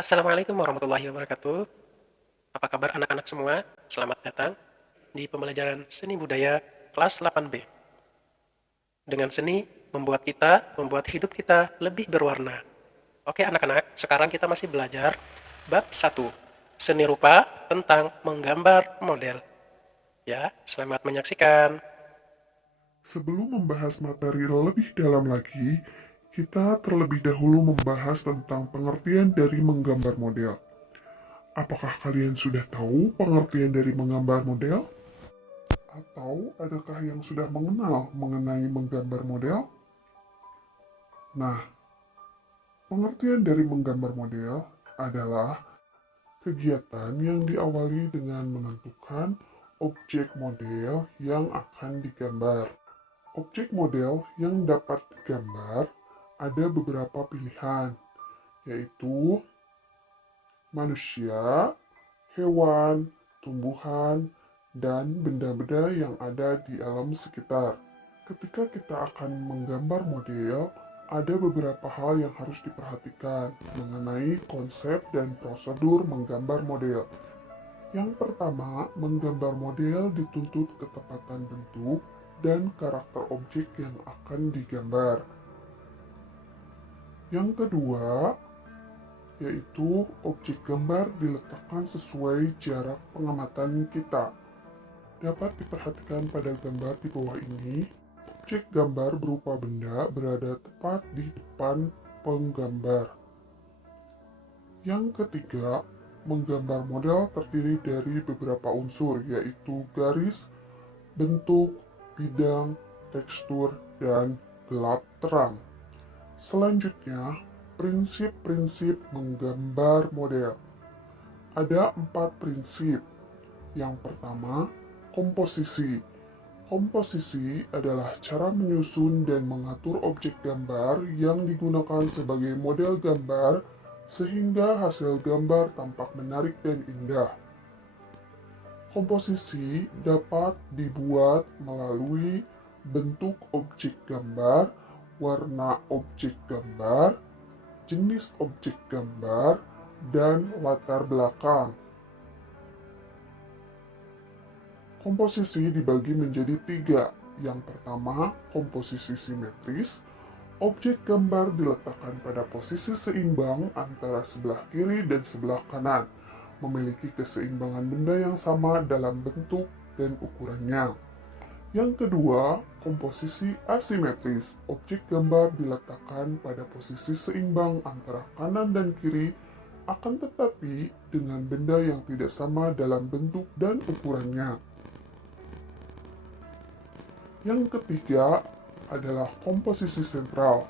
Assalamualaikum warahmatullahi wabarakatuh. Apa kabar anak-anak semua? Selamat datang di pembelajaran seni budaya kelas 8B. Dengan seni membuat hidup kita lebih berwarna. Oke anak-anak, sekarang kita masih belajar bab 1. Seni rupa tentang menggambar model. Ya, selamat menyaksikan. Sebelum membahas materi lebih dalam lagi, kita terlebih dahulu membahas tentang pengertian dari menggambar model. Apakah kalian sudah tahu pengertian dari menggambar model? Atau adakah yang sudah mengenal mengenai menggambar model? Nah, pengertian dari menggambar model adalah kegiatan yang diawali dengan menentukan objek model yang akan digambar. Objek model yang dapat digambar ada beberapa pilihan, yaitu manusia, hewan, tumbuhan, dan benda-benda yang ada di alam sekitar. Ketika kita akan menggambar model, ada beberapa hal yang harus diperhatikan mengenai konsep dan prosedur menggambar model. Yang pertama, menggambar model dituntut ketepatan bentuk dan karakter objek yang akan digambar. Yang kedua, yaitu objek gambar diletakkan sesuai jarak pengamatan kita. Dapat diperhatikan pada gambar di bawah ini, objek gambar berupa benda berada tepat di depan penggambar. Yang ketiga, menggambar model terdiri dari beberapa unsur, yaitu garis, bentuk, bidang, tekstur, dan gelap terang. Selanjutnya, prinsip-prinsip menggambar model. Ada 4 prinsip. Yang pertama, komposisi. Komposisi adalah cara menyusun dan mengatur objek gambar yang digunakan sebagai model gambar sehingga hasil gambar tampak menarik dan indah. Komposisi dapat dibuat melalui bentuk objek gambar, warna objek gambar, jenis objek gambar, dan latar belakang. Komposisi dibagi menjadi 3. Yang pertama, komposisi simetris. Objek gambar diletakkan pada posisi seimbang antara sebelah kiri dan sebelah kanan, memiliki keseimbangan benda yang sama dalam bentuk dan ukurannya. Yang kedua, komposisi asimetris. Objek gambar diletakkan pada posisi seimbang antara kanan dan kiri, akan tetapi dengan benda yang tidak sama dalam bentuk dan ukurannya. Yang ketiga adalah komposisi sentral.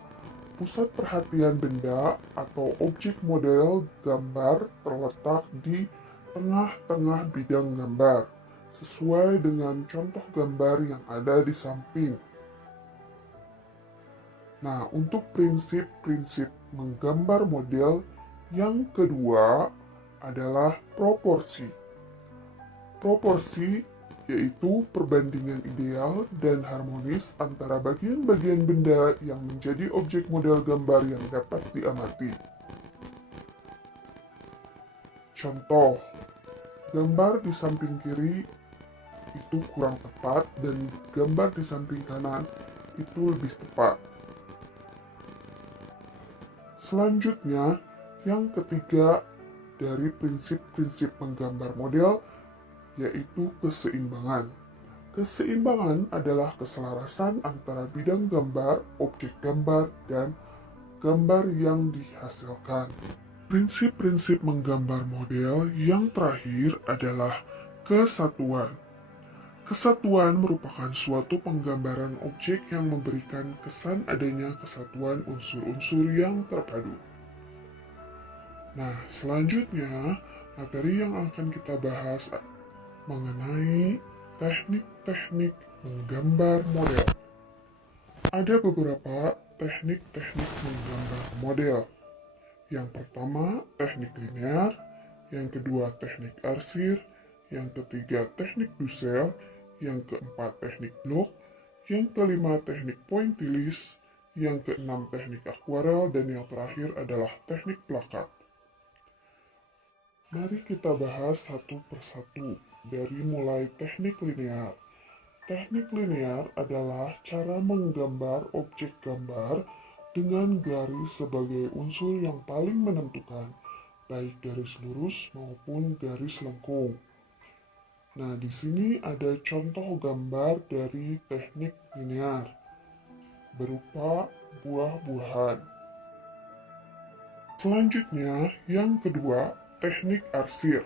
Pusat perhatian benda atau objek model gambar terletak di tengah-tengah bidang gambar, sesuai dengan contoh gambar yang ada di samping. Nah, untuk prinsip-prinsip menggambar model yang kedua adalah proporsi. Proporsi yaitu perbandingan ideal dan harmonis antara bagian-bagian benda yang menjadi objek model gambar yang dapat diamati. Contoh, gambar di samping kiri itu kurang tepat dan gambar di samping kanan itu lebih tepat. Selanjutnya, yang ketiga dari prinsip-prinsip menggambar model yaitu keseimbangan. Keseimbangan adalah keselarasan antara bidang gambar, objek gambar, dan gambar yang dihasilkan. Prinsip-prinsip menggambar model yang terakhir adalah kesatuan. Kesatuan merupakan suatu penggambaran objek yang memberikan kesan adanya kesatuan unsur-unsur yang terpadu. Nah, selanjutnya materi yang akan kita bahas mengenai teknik-teknik menggambar model. Ada beberapa teknik-teknik menggambar model. Yang pertama, teknik linear, yang kedua, teknik arsir, yang ketiga, teknik Dussel, yang keempat, teknik blok, yang kelima, teknik pointillis, yang keenam, teknik akuarel, dan yang terakhir adalah teknik plakat. Mari kita bahas satu persatu, dari mulai teknik linear. Teknik linear adalah cara menggambar objek gambar dengan garis sebagai unsur yang paling menentukan, baik garis lurus maupun garis lengkung. Nah, di sini ada contoh gambar dari teknik linear berupa buah-buahan. Selanjutnya, yang kedua, teknik arsir.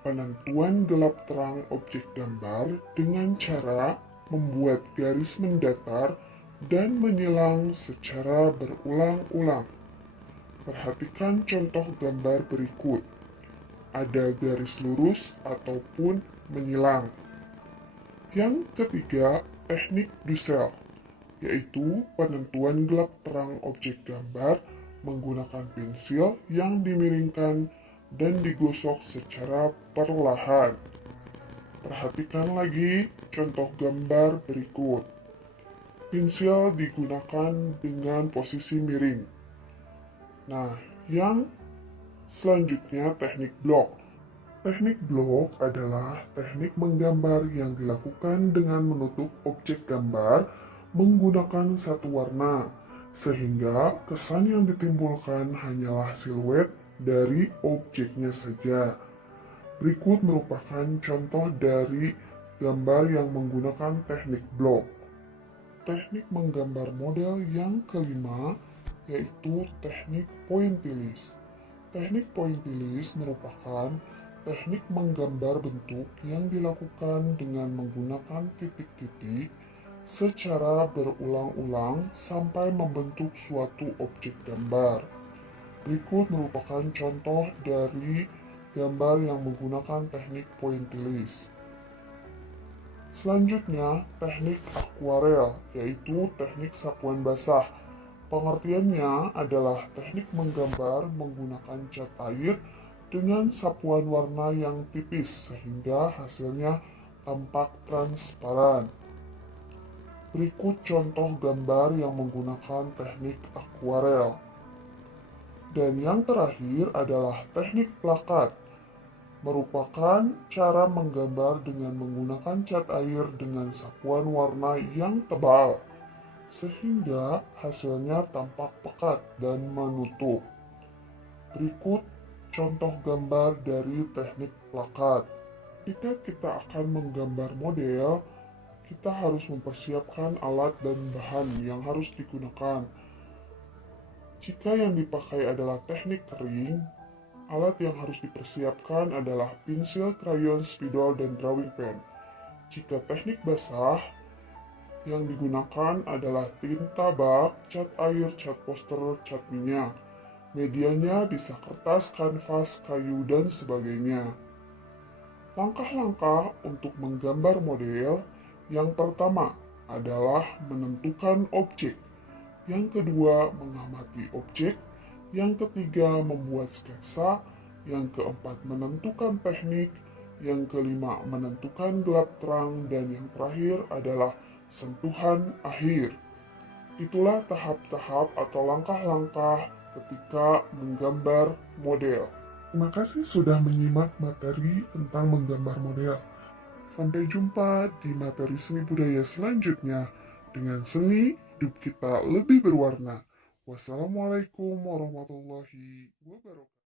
Penentuan gelap terang objek gambar dengan cara membuat garis mendatar dan menyilang secara berulang-ulang. Perhatikan contoh gambar berikut. Ada garis lurus ataupun menyilang. Yang ketiga, teknik Dussel, yaitu penentuan gelap terang objek gambar menggunakan pensil yang dimiringkan dan digosok secara perlahan. Perhatikan lagi contoh gambar berikut. Pensil digunakan dengan posisi miring. Nah, yang selanjutnya teknik blok. Teknik blok adalah teknik menggambar yang dilakukan dengan menutup objek gambar menggunakan satu warna, sehingga kesan yang ditimbulkan hanyalah siluet dari objeknya saja. Berikut merupakan contoh dari gambar yang menggunakan teknik blok. Teknik menggambar model yang kelima yaitu teknik pointillis. Teknik pointillis merupakan teknik menggambar bentuk yang dilakukan dengan menggunakan titik-titik secara berulang-ulang sampai membentuk suatu objek gambar. Berikut merupakan contoh dari gambar yang menggunakan teknik pointillis. Selanjutnya, teknik akuarel, yaitu teknik sapuan basah. Pengertiannya adalah teknik menggambar menggunakan cat air dengan sapuan warna yang tipis sehingga hasilnya tampak transparan. Berikut contoh gambar yang menggunakan teknik akuarel. Dan yang terakhir adalah teknik plakat, merupakan cara menggambar dengan menggunakan cat air dengan sapuan warna yang tebal, sehingga hasilnya tampak pekat dan menutup. Berikut contoh gambar dari teknik plakat. Jika kita akan menggambar model, kita harus mempersiapkan alat dan bahan yang harus digunakan. Jika yang dipakai adalah teknik kering, alat yang harus dipersiapkan adalah pensil, krayon, spidol, dan drawing pen. Jika teknik basah, yang digunakan adalah tinta bak, cat air, cat poster, cat minyak. Medianya bisa kertas, kanvas, kayu, dan sebagainya. Langkah-langkah untuk menggambar model, yang pertama adalah menentukan objek. Yang kedua, mengamati objek. Yang ketiga, membuat sketsa. Yang keempat, menentukan teknik. Yang kelima, menentukan gelap terang. Dan yang terakhir adalah sentuhan akhir. Itulah tahap-tahap atau langkah-langkah ketika menggambar model. Terima kasih sudah menyimak materi tentang menggambar model. Sampai jumpa di materi seni budaya selanjutnya. Dengan seni, hidup kita lebih berwarna. Wassalamualaikum warahmatullahi wabarakatuh.